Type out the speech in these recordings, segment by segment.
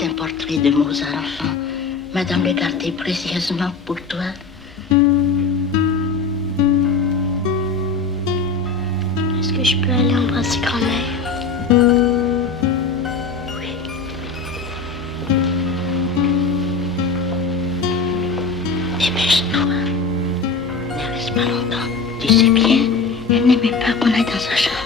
C'est un portrait de Mozart, enfant. Madame l'a gardé précieusement pour toi. Est-ce que je peux aller embrasser grand-mère? Oui. Dépêche-toi. Ne reste pas longtemps. Tu sais bien, elle n'aimait pas qu'on aille dans sa chambre.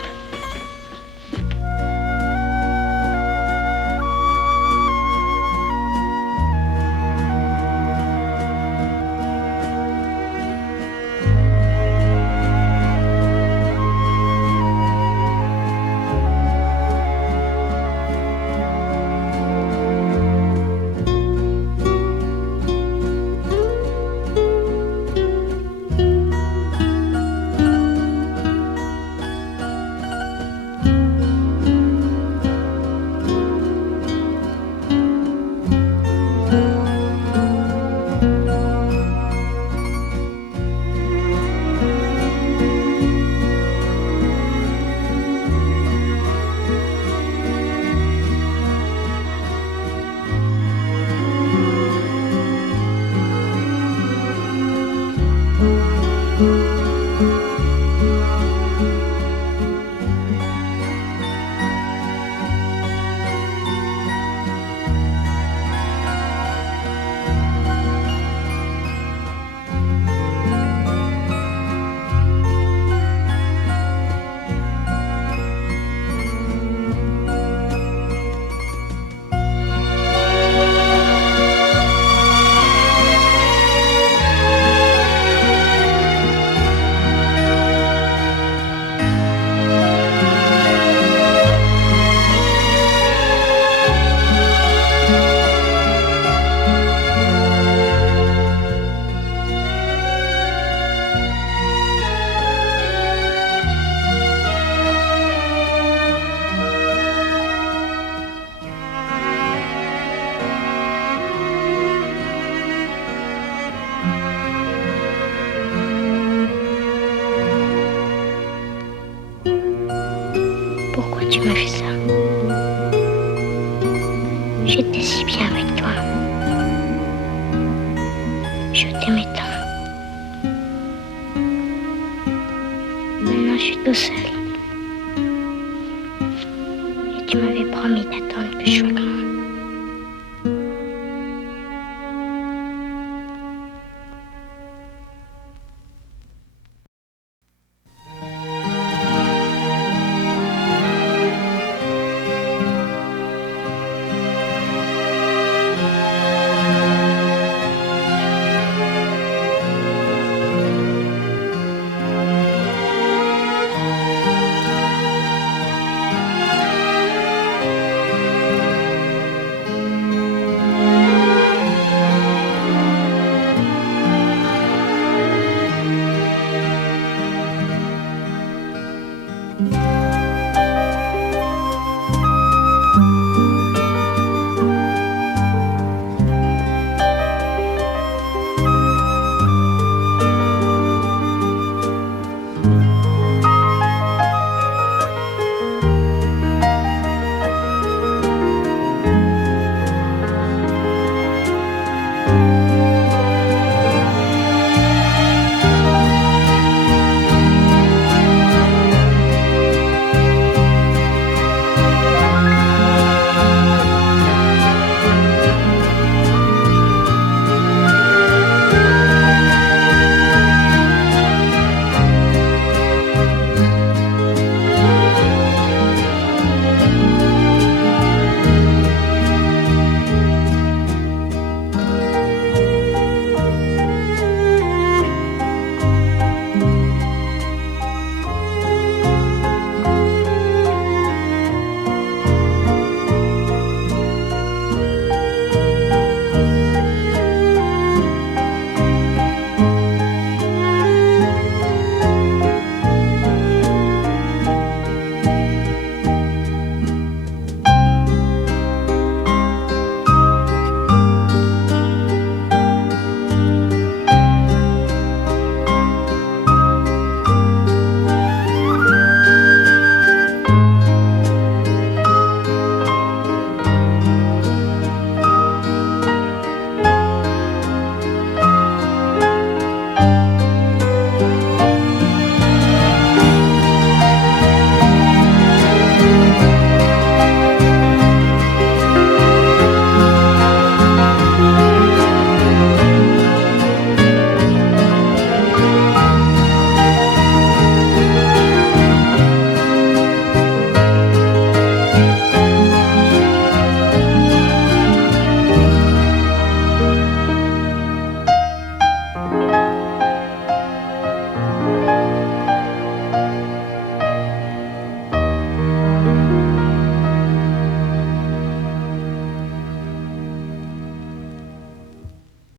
Pourquoi tu m'as fait ça? J'étais si bien avec toi. Je t'aimais tant. Maintenant, je suis tout seul. Et tu m'avais promis d'attendre que je sois grande.